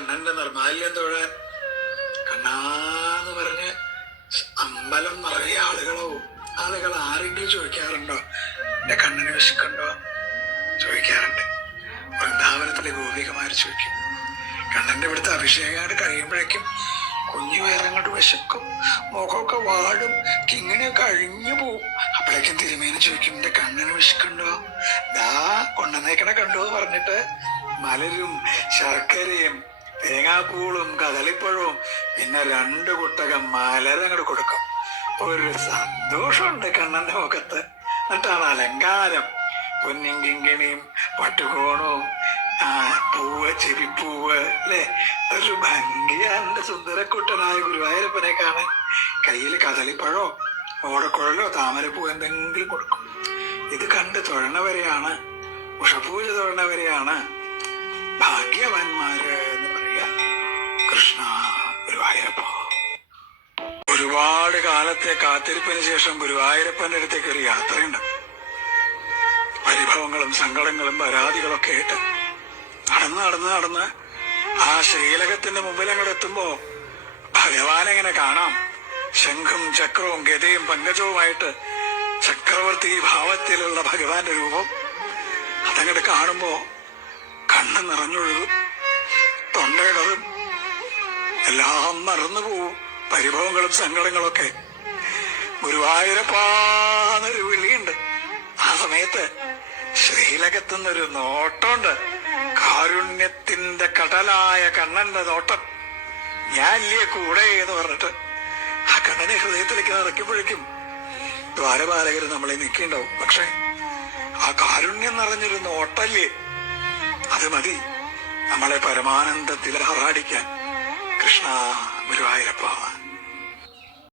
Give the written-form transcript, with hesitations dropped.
കണ്ണന്റെ നിർമാല്യം തൊഴാൻ കണ്ണാന്ന് പറഞ്ഞ് അമ്പലം നിറയെ ആളുകൾ ആരെങ്കിലും ചോദിക്കാറുണ്ടോ എന്റെ കണ്ണന് വിശക്കുണ്ടോ? ചോദിക്കാറുണ്ട്. വൃന്ദാവനത്തിലെ ഗോപികമാര് ചോദിക്കും. കണ്ണന്റെ ഇവിടുത്തെ അഭിഷേകം കഴിയുമ്പോഴേക്കും കുഞ്ഞു വേറങ്ങോട്ട് വിശക്കും, മുഖമൊക്കെ വാടും, കിങ്ങിണിയൊക്കെ അഴിഞ്ഞു പോവും. അപ്പോഴേക്കും തിരുമേനി ചോദിക്കും എന്റെ കണ്ണന് വിശക്കുണ്ടോ? ദാ കൊണ്ടുവന്നേക്കണ കണ്ടു എന്ന് പറഞ്ഞിട്ട് മലരും ശർക്കരയും തേങ്ങാപ്പൂളും കദളിപ്പഴവും പിന്നെ 2 കുട്ടകം മലരങ്ങോട്ട് കൊടുക്കും. ഒരു സന്തോഷമുണ്ട് കണ്ണന്റെ മുഖത്ത്. എന്നിട്ടാണ് അലങ്കാരം, പൊന്നിൻ കിങ്ങിണിയും പട്ടുകോണവും പൂവ്, ചെവിപ്പൂവ്, അല്ലേ? ഒരു ഭംഗിയാ എന്റെ സുന്ദരക്കുട്ടനായ ഗുരുവായൂരപ്പനെ കാണാൻ. കയ്യിൽ കദളിപ്പഴോ ഓടക്കുഴലോ താമരപ്പൂ എന്തെങ്കിലും കൊടുക്കും. ഇത് കണ്ട് തൊഴണവരെയാണ്, ഉഷപൂജ തൊഴണവരെയാണ് ഭാഗ്യവാന്മാര് എന്ന് പറയാ. കൃഷ്ണ ഗുരുവായൂരപ്പ. ഒരുപാട് കാലത്തെ കാത്തിരിപ്പിന് ശേഷം ഗുരുവായൂരപ്പന്റെ അടുത്തേക്ക് ഒരു യാത്രയുണ്ട്. പരിഭവങ്ങളും സങ്കടങ്ങളും പരാതികളൊക്കെ ആയിട്ട് നടന്ന് ആ ശ്രീലകത്തിന്റെ മുമ്പിൽ അങ്ങോട്ട് എത്തുമ്പോ ഭഗവാനെങ്ങനെ കാണാം. ശംഖും ചക്രവും ഗദയും പങ്കജവുമായിട്ട് ചക്രവർത്തി ഭാവത്തിലുള്ള ഭഗവാന്റെ രൂപം അതങ്ങോട്ട് കാണുമ്പോ കണ്ണ് നിറഞ്ഞൊഴുകും, തൊണ്ടയിടറും, എല്ലാം മറന്നു പോവും, പരിഭവങ്ങളും സങ്കടങ്ങളൊക്കെ. ഗുരുവായൂരപ്പാന്നൊരു വിളിയുണ്ട്. ആ സമയത്ത് ശ്രീലകത്തുനിന്നൊരു നോട്ടമുണ്ട്, കാരുണ്യത്തിന്റെ കടലായ കണ്ണന്റെ നോട്ടം. ഞാനില്ലേ കൂടെ എന്ന് പറഞ്ഞിട്ട് ആ കണ്ണനെ ഹൃദയത്തിലേക്ക് നിറയ്ക്കുമ്പോഴേക്കും ദ്വാരപാലകർ നമ്മളെ നിൽക്കിണ്ടാവും. പക്ഷെ ആ കാരുണ്യം നിറഞ്ഞൊരു നോട്ടല്ലേ, അത് മതി നമ്മളെ പരമാനന്ദത്തിൽ ആറാടിക്കാൻ. കൃഷ്ണ ഗുരുവായൂരപ്പ.